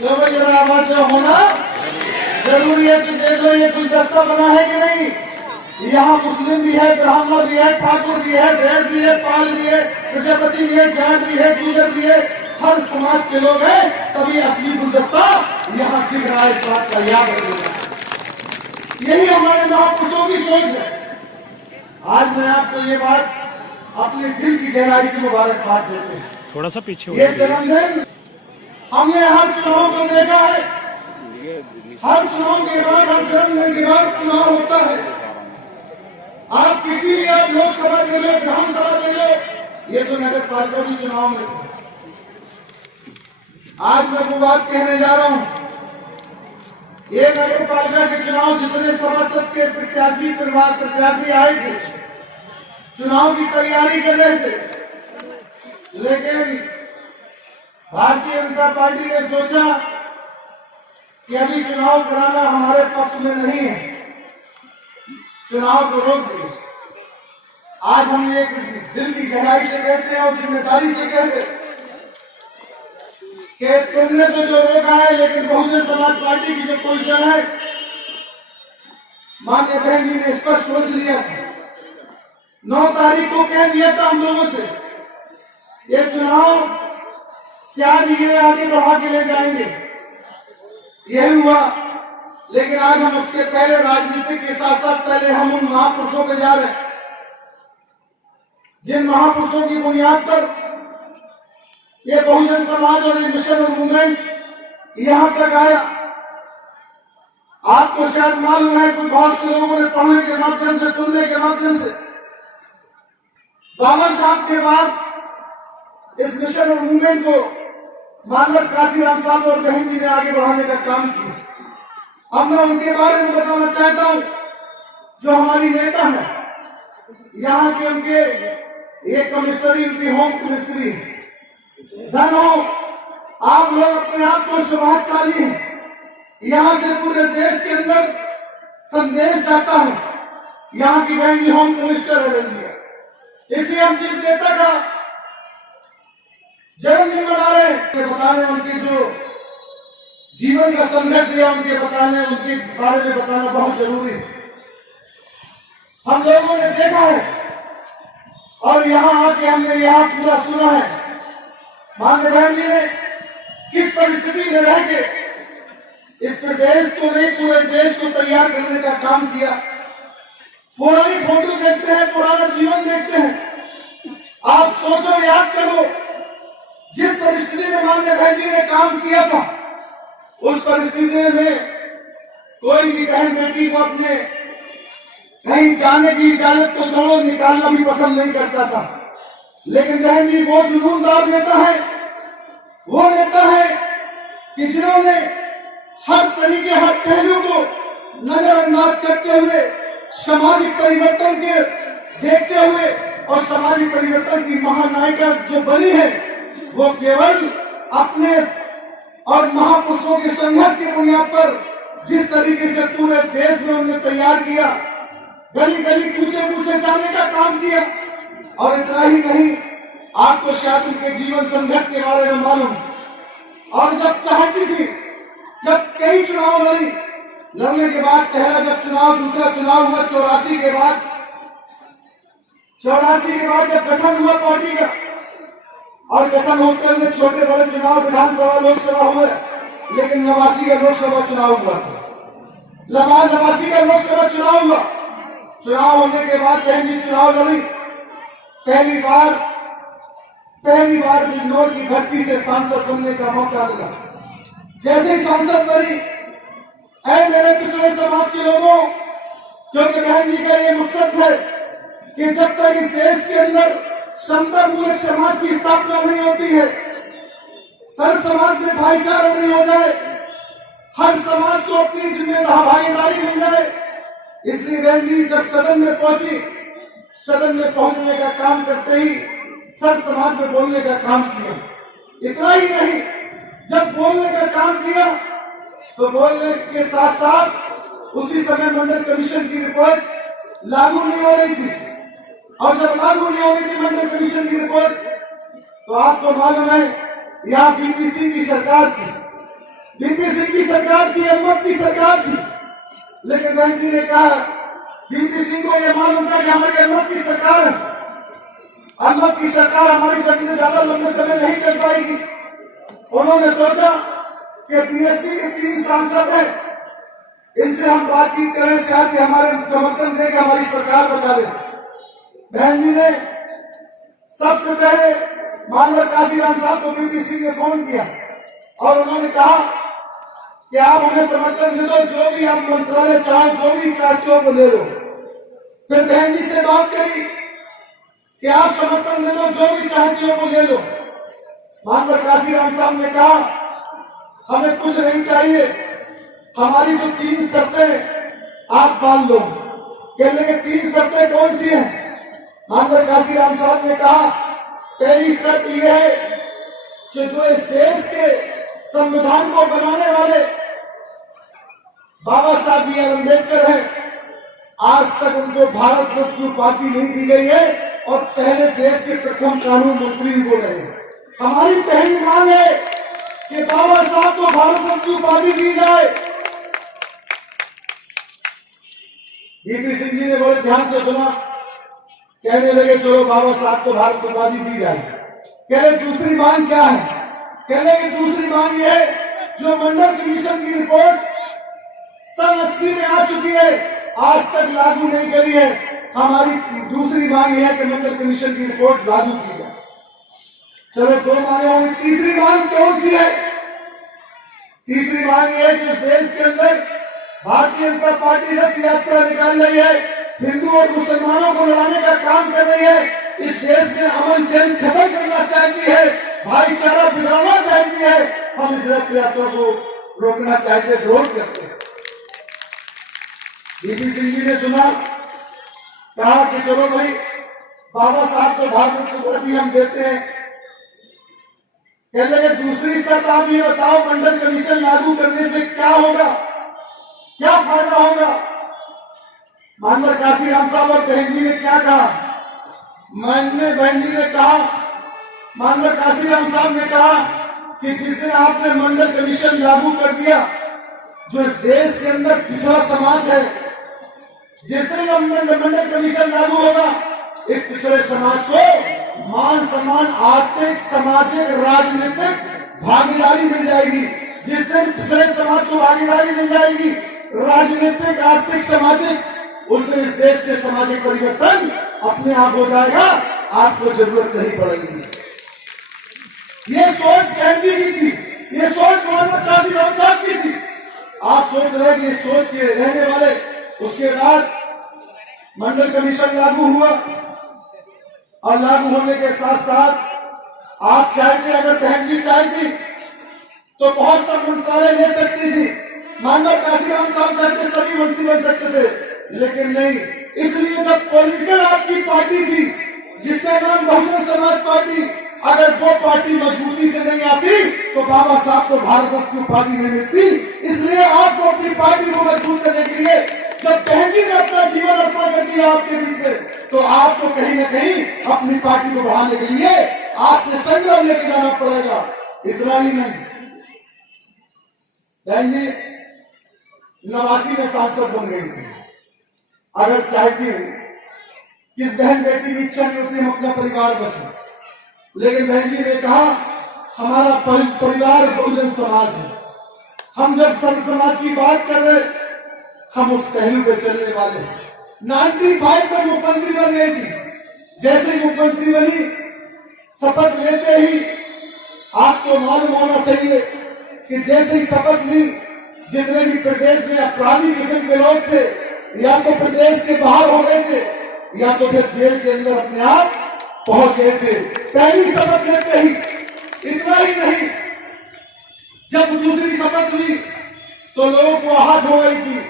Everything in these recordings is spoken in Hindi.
तो भाई जरा आवाज जो होना जरूरी है कि देख लो ये गुलदस्ता बना है कि नहीं। यहाँ मुस्लिम भी है, ब्राह्मण भी है, ठाकुर भी है, बैर भी है, पाल भी है, प्रजापति भी है, जाट भी है, गुजर भी है, हर समाज के लोग हैं। तभी असली गुलदस्ता यहाँ दिख रहा है। इस बात का याद रखिएगा, यही हमारे महापुरुषों की सोच है। आज मैं आपको ये बात अपने दिल की गहराई से मुबारकबाद देते हैं। थोड़ा सा पीछे ये जन्मदिन हमने हर चुनाव को देखा है। हर चुनाव के बाद, हर जन्मदिन के बाद चुनाव होता है। आप किसी भी, आप लोकसभा दे लो, विधानसभा दे लो, ये तो नगर पालिका भी चुनाव में था। आज मैं वो बात कहने जा रहा हूं, ये नगर पालिका के चुनाव जितने सभासद के प्रत्याशी आए थे, चुनाव की तैयारी कर रहे थे, लेकिन भारतीय जनता पार्टी ने सोचा कि अभी चुनाव कराना हमारे पक्ष में नहीं है, चुनाव को रोक दिए। आज हम एक दिल की गहराई से कहते हैं और जिम्मेदारी से कहते हैं कि तुमने तो जो रोका है, लेकिन बहुजन समाज पार्टी की जो पोजीशन है, माननीय बहन जी ने स्पष्ट सोच लिया था। 9 तारीख को कह दिया था हम लोगों से, ये चुनाव शायद ये आगे बढ़ा के ले जाएंगे, यही हुआ। लेकिन आज हम उसके पहले राजनीति के साथ साथ पहले हम उन महापुरुषों पे जा रहे हैं, जिन महापुरुषों की बुनियाद पर ये बहुजन समाज और मिशन और मूवमेंट यहां तक आया। आपको शायद मालूम है, कुछ बहुत से लोगों ने पढ़ने के माध्यम से, सुनने के माध्यम से, बाबा साहब के बाद इस मिशन और मूवमेंट को मानव काशीराम साहब और बहन जी ने आगे बढ़ाने का काम किया। अब मैं उनके बारे में बताना चाहता हूं, जो हमारी नेता है यहाँ के, उनके ये कमिश्नरी, उनकी होम कमिश्नरी है। धन हो, आप लोग अपने आप को सौभाग्यशाली हैं। यहाँ से पूरे देश के अंदर संदेश जाता है, यहाँ की बहन जी होम कमिश्नर है बहन जी। इसलिए हम जिस नेता का जन्मदिन मना रहे हैं, बताने उनके जो जीवन का संघर्ष दिया, उनके बताने, उनके बारे में बताना बहुत जरूरी है। हम लोगों ने देखा है और यहाँ आके हमने यहाँ पूरा सुना है, माननीय बहन जी ने किस परिस्थिति में रह के इस प्रदेश को नहीं, पूरे देश को तैयार करने का काम किया। पुरानी फोटो देखते हैं, पुराना जीवन देखते हैं, आप सोचो, याद करो, जिस परिस्थिति में माननीय बहन जी ने काम किया था, उस परिस्थिति में कोई भी बहन बेटी को अपने कहीं जाने की इजाजत तो छोड़ो, निकालना भी पसंद नहीं करता था। लेकिन बहन जी वो जुनूनदार नेता है, वो नेता है कि जिन्होंने हर तरीके, हर पहलू को नजरअंदाज करते हुए, सामाजिक परिवर्तन के देखते हुए, और सामाजिक परिवर्तन की महानायिका जो बनी है, वो केवल अपने और महापुरुषों के संघर्ष की बुनियाद पर जिस तरीके से पूरे देश में उन्हें तैयार किया, गली गली, पूछे पूछे जाने का काम किया। और इतना ही नहीं, आपको शायद उनके जीवन संघर्ष के बारे में मालूम। और जब चाहती थी, जब कई चुनाव लड़ने के बाद, पहला जब चुनाव, दूसरा चुनाव हुआ 84 के बाद, 84 के बाद जब गठन हुआ पार्टी का, और गठन होते हुए छोटे बड़े चुनाव, विधानसभा, लोकसभा हुए, लेकिन 89 का लोकसभा चुनाव हुआ था। 89 का लोकसभा चुनाव हुआ। चुनाव होने के बाद बहन जी चुनाव लड़ी। पहली बार बिजनौर की धरती से सांसद बनने का मौका मिला। जैसे ही सांसद बनी, ऐ मेरे पिछड़े समाज के लोगों, क्योंकि बहन जी का ये मकसद है कि जब तक इस देश के अंदर समतामूलक समाज की स्थापना नहीं होती है, सर समाज में भाईचारा नहीं हो जाए, हर समाज को अपनी जिम्मेदार भागीदारी मिल जाए, इसलिए बहन जी जब सदन में पहुंची, सदन में पहुंचने का काम करते ही सर समाज में बोलने का काम किया। इतना ही नहीं, जब बोलने का काम किया तो बोलने के साथ साथ उसी समय मंडल कमीशन की रिपोर्ट लागू नहीं हो रही थी, और जब लागू नहीं हो रही थी मंडल कमीशन की रिपोर्ट, तो आपको मालूम है यहाँ बीपीसी की सरकार थी। वीपी सिंह की सरकार थी, अहमद की सरकार थी, लेकिन बहन जी ने कहा वीपी सिंह को यह मालूम था कि हमारी अहमद की सरकार है, अहमद की सरकार हमारी जमीन ज्यादा लंबे समय नहीं चल पाएगी। उन्होंने सोचा कि बीएसपी के 3 सांसद हैं, इनसे हम बातचीत करें, शायद हमारे समर्थन देकर हमारी सरकार बचा ले। बहन जी ने सबसे पहले मानवर काशीराम साहब को वीपी सिंह ने फोन किया और उन्होंने कहा कि आप हमें समर्थन दे दो, जो भी आप मंत्रालय चाहो, जो भी चाहते हो वो ले लो। फिर बहन जी से बात करी कि आप समर्थन दे दो, जो भी चाहते हो वो ले लो। मानवर काशीराम साहब ने कहा हमें कुछ नहीं चाहिए, हमारी जो 3 शर्तें आप मान लो। कहने लगे 3 शर्तें कौन सी हैं? मानवर काशीराम साहब ने कहा पहली शर्त यह है कि जो इस देश के संविधान को बनाने वाले बाबा साहब बी आर अम्बेडकर हैं, आज तक उनको भारत रत्न की उपाधि नहीं दी गई है और पहले देश के प्रथम कानून मंत्री भी बोल रहे हैं। हमारी पहली मांग है कि बाबा साहब को भारत रत्न की उपाधि दी जाए। वीपी सिंह जी ने बड़े ध्यान से सुना, कहने लगे चलो बाबा साहब को भारत उपाधि दी जाए। कह रहे दूसरी मांग क्या है? कह रहे दूसरी मांग ये है जो मंडल कमीशन की रिपोर्ट सन 80 में आ चुकी है, आज तक लागू नहीं करी है। हमारी दूसरी मांग यह है कि मंडल कमीशन की रिपोर्ट लागू की जाए। चलो 2 मांगे होंगी, तीसरी मांग कौन सी है? तीसरी मांग यह है कि इस देश के अंदर भारतीय जनता पार्टी रथ यात्रा निकाल रही है, हिंदू और मुसलमानों को लड़ाने का काम कर रही है, इस देश में अमन चैन खत्म करना चाहती है, भाईचारा बिगाड़ना चाहती है। हम इस रथ यात्रा को रोकना चाहते, विरोध करते हैं। वीपी सिंह जी ने सुना, कहा कि चलो भाई बाबा साहब को भारत रत्न उपाधि हम देते हैं। कहने लगे दूसरी शर्त आप ये बताओ मंडल कमीशन लागू करने से क्या होगा, क्या फायदा होगा? मानवर काशीराम साहब और बहन जी ने क्या कहा? बहन जी ने कहा, मानवर काशीराम साहब ने कहा कि जिस दिन आपने मंडल कमीशन लागू कर दिया, जो इस देश के अंदर पिछड़ा समाज है, जिस दिन मंडल कमीशन लागू होगा, इस पिछड़े समाज को मान सम्मान, आर्थिक, सामाजिक, राजनीतिक भागीदारी मिल जाएगी। जिस दिन पिछड़े समाज को भागीदारी मिल जाएगी, राजनीतिक, आर्थिक, सामाजिक, उस दिन इस देश से सामाजिक परिवर्तन अपने आप हो जाएगा, आपको जरूरत नहीं पड़ेगी। ये सोच बहन जी की थी, ये सोच मानवर काशीराम साहब की थी। आप सोच रहे कि इस सोच के रहने वाले, उसके बाद मंडल कमीशन लागू हुआ और लागू होने के साथ साथ आप चाहते, अगर बहन जी चाहती तो बहुत सा मंत्रालय ले सकती थी, मानवर काशीराम साहब चाहते सभी मंत्री बन सकते थे, लेकिन नहीं। इसलिए जब पॉलिटिकल आपकी पार्टी थी जिसका नाम बहुजन समाज पार्टी, अगर वो पार्टी मजबूती से नहीं आती तो बाबा साहब को भारत रत्न की उपाधि नहीं मिलती। इसलिए आपको अपनी पार्टी को मजबूत करने के लिए जब बहन जी ने अपना जीवन अर्पण कर दिया आपके बीच में, तो आपको कहीं न कहीं अपनी पार्टी को बढ़ाने के लिए आज से संग्राम लेके जाना पड़ेगा। इतना ही नहीं, बहन जी 89 में सांसद बन गई थी। अगर चाहती है, किस बहन बेटी की इच्छा नहीं होती हम अपना परिवार बसे, लेकिन बहन जी ने कहा हमारा परिवार बहुजन समाज है। हम जब संत समाज की बात कर रहे, हम उस पहलू पे चलने वाले हैं। 95 में मुख्यमंत्री बन गई थी, जैसे मुख्यमंत्री बनी, शपथ लेते ही आपको मालूम होना चाहिए कि जैसे ही शपथ ली, जितने भी प्रदेश में अपराधी किस्म के लोग थे, या तो प्रदेश के बाहर हो गए थे या तो फिर जेल के अंदर अपने आप पहुंच गए थे, पहली शपथ लेते ही। इतना ही नहीं, जब दूसरी शपथ ली तो लोगों को आहट हो गई थी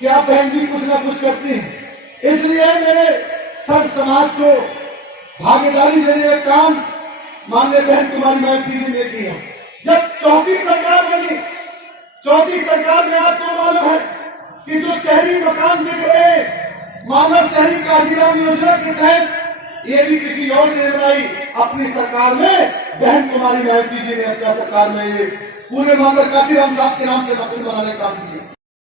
कि आप बहन जी कुछ ना कुछ करती हैं। इसलिए मेरे सर्व समाज को भागीदारी देने का काम माननीय बहन कुमारी माइती जी ने किया। जब चौथी सरकार बनी, चौथी सरकार में आपको मालूम है कि जो शहरी मकान दिख रहे हैं, मानव शहरी काशीराम योजना के तहत ये भी किसी और ने बनाई। अपनी सरकार में बहन कुमारी मायावती जी ने अपनी सरकार में ये पूरे मामले काशीराम साहब के नाम से मस्जिद बनाने का काम किया।